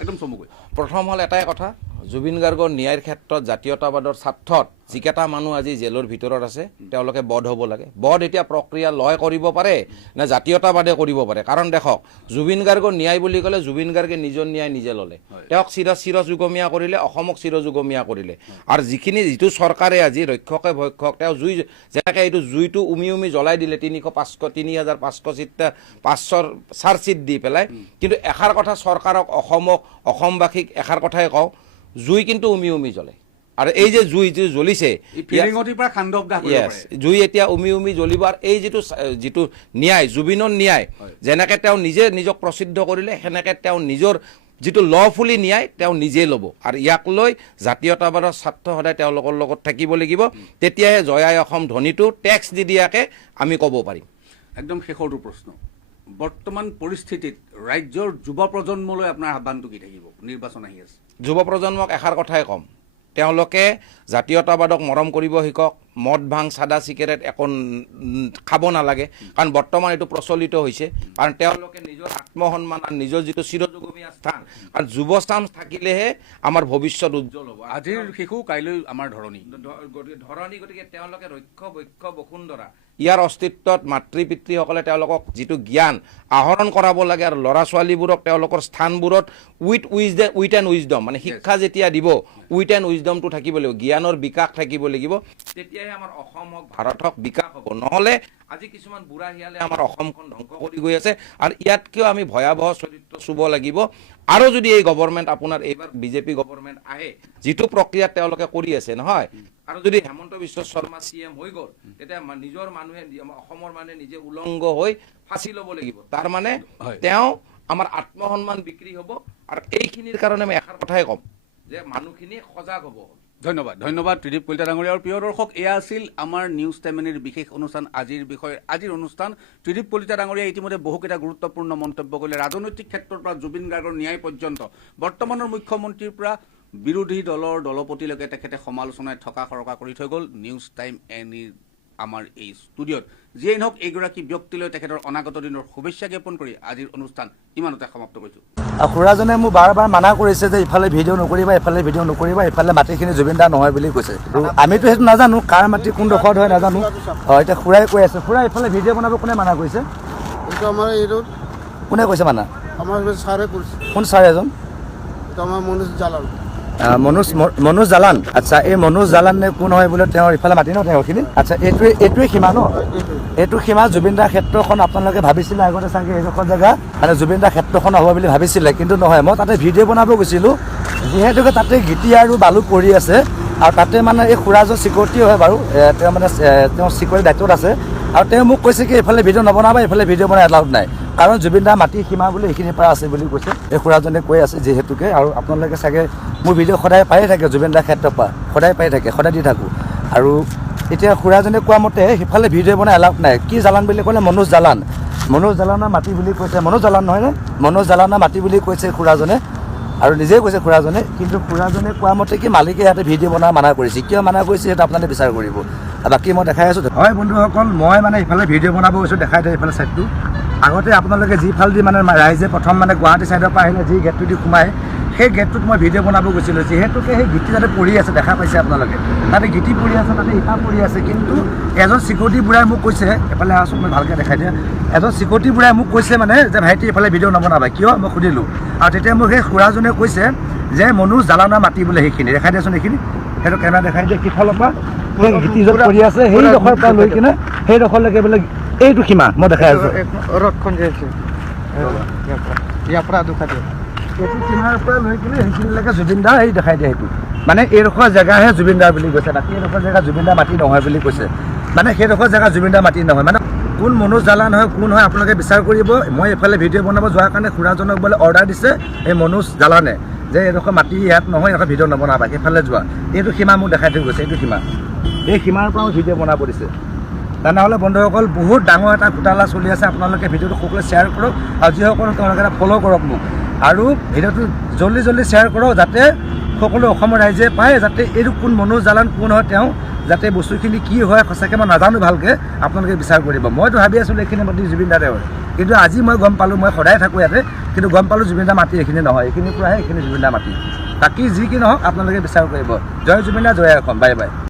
একদম চমুকৈ। প্ৰথম হ'ল এটাই কথা, জুবিন গাৰ্গৰ ন্যায়ৰ ক্ষেত্ৰত জাতীয়তাবাদৰ স্বাৰ্থত যিকেইটা মানুহ আজি জেলৰ ভিতৰত আছে তেওঁলোকে বধ হ'ব লাগে। বধ এতিয়া প্ৰক্ৰিয়া লয় কৰিব পাৰে নে জাতীয়তাবাদে কৰিব পাৰে? কাৰণ দেখক, জুবিন গাৰ্গৰ ন্যায় বুলি ক'লে জুবিন গাৰ্গে নিজৰ ন্যায় নিজে ল'লে, তেওঁক চিৰযুগমীয়া কৰিলে, অসমক চিৰযুগমীয়া কৰিলে। আৰু যিটো চৰকাৰে আজি ৰক্ষকে ভক্ষক, তেওঁ জুই যেনেকৈ এইটো জুইটো উমি জ্বলাই দিলে, 3,500 চাৰ্জশ্বিট দি পেলাই, কিন্তু এষাৰ কথা চৰকাৰক, অসমবাসীক এষাৰ কথাই কওঁ, জুই কিন্তু উমি জ্বলে। আৰু এই যে জুই জ্বলিছে, জুই এতিয়া উমি জ্বলিব। আৰু এই যিটো ন্যায়, জুবিনৰ ন্যায়, যেনেকৈ তেওঁ নিজে নিজক প্ৰসিদ্ধ কৰিলে, সেনেকৈ তেওঁ নিজৰ যিটো লফুলি ন্যায় তেওঁ নিজে ল'ব। আৰু ইয়াক লৈ জাতীয়তাবাদৰ স্বাৰ্থ সদায় তেওঁলোকৰ লগত থাকিব লাগিব, তেতিয়াহে জয় আই অসম ধ্বনিটো টেক্স দি দিয়াকৈ আমি ক'ব পাৰিম। একদম শেষৰটো প্ৰশ্ন, বৰ্তমান পৰিস্থিতিত ৰাজ্যৰ যুৱ প্ৰজন্মলৈ আপোনাৰ আহ্বানটো কি থাকিব? নিৰ্বাচন আহি আছে, যুৱ প্ৰজন্মক এষাৰ কথাই ক'ম, তেওঁলোকে জাতীয়তাবাদক মৰম কৰিব শিকক, মদ ভাং চাদা চিগাৰেট একো খাব নালাগে, কাৰণ বৰ্তমান এইটো প্ৰচলিত হৈছে, কাৰণ তেওঁলোকে নিজৰ আত্মসন্মান আৰু নিজৰ যিটো চিৰযুগমীয়া স্থান, কাৰণ যুৱস্থান থাকিলেহে আমাৰ ভৱিষ্যত উজ্জ্বল হ'ব। আজিৰ শিশু কাইলৈ আমাৰ ধৰণী, গতিকে তেওঁলোকে ৰক্ষ বক্ষ বসুন্ধৰা ইয়াৰ অস্তিত্বত মাতৃ পিতৃসকলে তেওঁলোকক যিটো জ্ঞান আহৰণ কৰাব লাগে, আৰু ল'ৰা ছোৱালীবোৰক তেওঁলোকৰ স্থানবোৰত উইথ এণ্ড উইজডম, মানে শিক্ষা যেতিয়া দিব উইথ এণ্ড উইজডমটো থাকিব লাগিব, জ্ঞানৰ বিকাশ থাকিব লাগিব, তেতিয়াহে আমাৰ অসম হওক ভাৰত হওক বিকাশ হ'ব। নহ'লে আজি কিছুমান বুঢ়া শিয়ালে আমাৰ অসমখন ধ্বংস কৰি গৈ আছে, আৰু ইয়াতকৈও আমি ভয়াৱহ চৰিত্ৰ চুব লাগিব। আৰু যদি এই গভৰ্ণমেণ্ট আপোনাৰ এইবাৰ বিজেপি গভৰ্ণমেণ্ট আহে, যিটো প্ৰক্ৰিয়াত তেওঁলোকে কৰি আছে নহয়, আৰু যদি হেমন্ত বিশ্ব শৰ্মা CM হৈ গ'ল, তেতিয়া নিজৰ মানুহে অসমৰ মানুহে নিজে উলংগ হৈ ফাঁচি ল'ব লাগিব। তাৰ মানে তেওঁ আমাৰ আত্মসন্মান বিক্ৰী হ'ব, আৰু এইখিনিৰ কাৰণে আমি এষাৰ কথাই ক'ম যে মানুহখিনি সজাগ হ'ব। ধন্যবাদ ধন্যবাদ ত্ৰিদীপ কলিতা ডাঙৰীয়া। আৰু প্ৰিয় দৰ্শক, এয়া আছিল আমাৰ নিউজ টাইমেনিৰ বিশেষ অনুষ্ঠান আজিৰ অনুষ্ঠান। ত্ৰিদীপ কলিতা ডাঙৰীয়াই ইতিমধ্যে বহুকেইটা গুৰুত্বপূৰ্ণ মন্তব্য কৰিলে, ৰাজনৈতিক ক্ষেত্ৰৰ পৰা জুবিন গাৰ্গৰ ন্যায় পৰ্যন্ত, বৰ্তমানৰ মুখ্যমন্ত্ৰীৰ পৰা বিৰোধী দলৰ দলপতিলৈকে তেখেতে সমালোচনাই থকা সৰকা কৰি থৈ গ'ল নিউজ টাইম এনিৰ আমাৰ এই ষ্টুডিঅ'ত। যিয়েই নহওক, এইগৰাকী ব্যক্তিলৈ তেখেতৰ অনাগত দিনৰ শুভেচ্ছা জ্ঞাপন কৰি আজিৰ অনুষ্ঠান ইমানতে সমাপ্ত কৰিছোঁ। খুৰাজনে মোক বাৰ বাৰ মানা কৰিছে যে ইফালে ভিডিঅ' নকৰিবা, ইফালে ভিডিঅ' নকৰিবা, ইফালে মাটিখিনি জুবিন দা নহয় বুলি কৈছে। আমিতো সেইটো নাজানো, কাৰ মাটি কোন ডোখৰত হয় নাজানো। হয়, এতিয়া খুৰাই কৈ আছে, খুৰা ইফালে ভিডিঅ' বনাব কোনে মানা কৰিছে? এইটো আমাৰ এইটোত কোনে কৈছে মানা? আমাৰ ছাৰে কৰিছে। কোন ছাৰ এজন? এইটো আমাৰ মনোজ জালাল। মনোজ জালান। আচ্ছা, এই মনোজ জালান নে কোন হয় বোলে? তেওঁৰ ইফালে মাটি ন তেওঁখিনি। আচ্ছা, এইটোৱে সীমা ন? এইটো সীমা জুবিন দাৰ ক্ষেত্ৰখন আপোনালোকে ভাবিছিলে আগতে চাগে এইডোখৰ জেগা মানে জুবিন দাৰ ক্ষেত্ৰখন হ'ব বুলি ভাবিছিলে, কিন্তু নহয়। মই তাতে ভিডিঅ' বনাব গৈছিলোঁ, যিহেতুকে তাতে গিটি আৰু বালু পৰি আছে, আৰু তাতে মানে এই খুৰাজন চিকিউৰিটি হয় বাৰু, তেওঁ মানে তেওঁ চিকিউৰিটি দায়িত্বত আছে, আৰু তেওঁ মোক কৈছে কি এইফালে ভিডিঅ' নবনাবা, এইফালে ভিডিঅ' বনাই এলাউড নাই, কাৰণ জুবিন দাৰ মাটি সীমা বুলি এইখিনিৰ পৰা আছে বুলি কৈছে এই খুৰাজনে কৈ আছে যিহেতুকে। আৰু আপোনালোকে চাগে মোৰ ভিডিঅ' সদায় পায়ে থাকে জুবিন দাৰ ক্ষেত্ৰৰ পৰা, সদায় পাই থাকে, সদায় দি থাকোঁ। আৰু এতিয়া খুৰাজনে কোৱা মতে সিফালে ভিডিঅ' বনাই এলাউড নাই। কি জালান বুলি ক'লে? মনোজ জালান। মনোজ জালানৰ মাটি বুলি কৈছে। মনোজ জালান নহয়নে? মনোজ জালানৰ মাটি বুলি কৈছে খুৰাজনে, আৰু নিজেই কৈছে খুৰাজনে। কিন্তু খুৰাজনে কোৱা মতে কি মালিকে ইয়াতে ভিডিঅ' বনাই মানা কৰিছে। কিয় মানা কৰিছে সেইটো আপোনালোকে বিচাৰ কৰিব। বাকী মই দেখাই আছোঁ। হয় বন্ধুসকল, মই মানে ইফালে ভিডিঅ' বনাব গৈছোঁ, দেখাই দিয়ে ইফালে ছাইডটো। আগতে আপোনালোকে যিফালেদি মানে ৰাইজে প্ৰথম মানে গুৱাহাটী ছাইডৰ পৰা আহিলে যি গেটটো দি সোমাই, সেই গেটটোত মই ভিডিঅ' বনাব গৈছিলোঁ। যিহেতুকে সেই গিটি তাতে পৰি আছে, দেখা পাইছে আপোনালোকে, তাতে গিটি পৰি আছে, তাতে ইটা পৰি আছে। কিন্তু এজন চিকিউৰিটি বুঢ়াই মোক কৈছে, এফালে আছোঁ মই ভালকৈ দেখাই দিয়া, এজন চিকিউৰিটি বুঢ়াই মোক কৈছে মানে যে ভাইটি এইফালে ভিডিঅ' নবনাবা। কিয়? মই সুধিলোঁ, আৰু তেতিয়া মোক সেই খুৰাজনে কৈছে যে মনোজ জালানৰ মাটি বোলে সেইখিনি। দেখাই দিয়াচোন এইখিনি, সেইটো কেমেৰা দেখাই দিয়ে। সিফালৰ পৰা সেই গিটি য'ত পৰি আছে সেইডোখৰৰ পৰা লৈ কিনে সেইডোখৰলৈকে বোলে এইটো সীমা মই দেখাই আছোঁ। ৰথখন যে আছে ইয়াৰ পৰা দুখা দিয়ে, এইটো সীমাৰ পৰা লৈ কিনে সেইখিনিলৈকে জুবিন দাৰ হেৰি দেখাই দিয়ে। সেইটো মানে এইডোখৰ জেগাহে জুবিন দাৰ বুলি কৈছে, বাকী এইডোখৰ জেগা জুবিন দাৰ মাটি নহয় বুলি কৈছে। মানে সেইডোখৰ জেগা জুবিন দাৰ মাটি নহয়। মানে কোন মনোজ জালান হয় কোন হয় আপোনালোকে বিচাৰ কৰিব। মই এইফালে ভিডিঅ' বনাব যোৱাৰ কাৰণে খুৰাজনক বোলে অৰ্ডাৰ দিছে এই মনোজ জালানে যে এইডোখৰ মাটি ইয়াত নহয়, এইডোখৰ ভিডিঅ' নবনাবা, সেইফালে যোৱা। এইটো সীমা মোক দেখাই থৈ গৈছে, এইটো সীমা। এই সীমাৰ পৰা মই ভিডিঅ' বনাব দিছে। তেনেহ'লে বন্ধুসকল, বহুত ডাঙৰ এটা ঘোটালা চলি আছে। আপোনালোকে ভিডিঅ'টো সকলোৱে শ্বেয়াৰ কৰক, আৰু যিসকল তেওঁলোকে ফ'ল' কৰক মোক, আৰু ভিডিঅ'টো জল্দি শ্বেয়াৰ কৰক, যাতে সকলো অসমৰ ৰাইজে পায়, যাতে এইটো কোন মনোজ জালান কোন হয় তেওঁ, যাতে বস্তুখিনি কি হয় সঁচাকৈ মই নাজানো ভালকৈ, আপোনালোকে বিচাৰ কৰিব। মইতো ভাবি আছিলোঁ এইখিনি মাটি জুবিন দাৰে হয়, কিন্তু আজি মই গম পালোঁ, মই সদায় থাকোঁ ইয়াতে, কিন্তু গম পালোঁ জুবিন দাৰ মাটি এইখিনি নহয়, এইখিনিৰ পৰাহে এইখিনি জুবিন দাৰ মাটি। বাকী যি কি নহওক আপোনালোকে বিচাৰ কৰিব। জয় জুবিন দা, জয় অসম। Bye bye.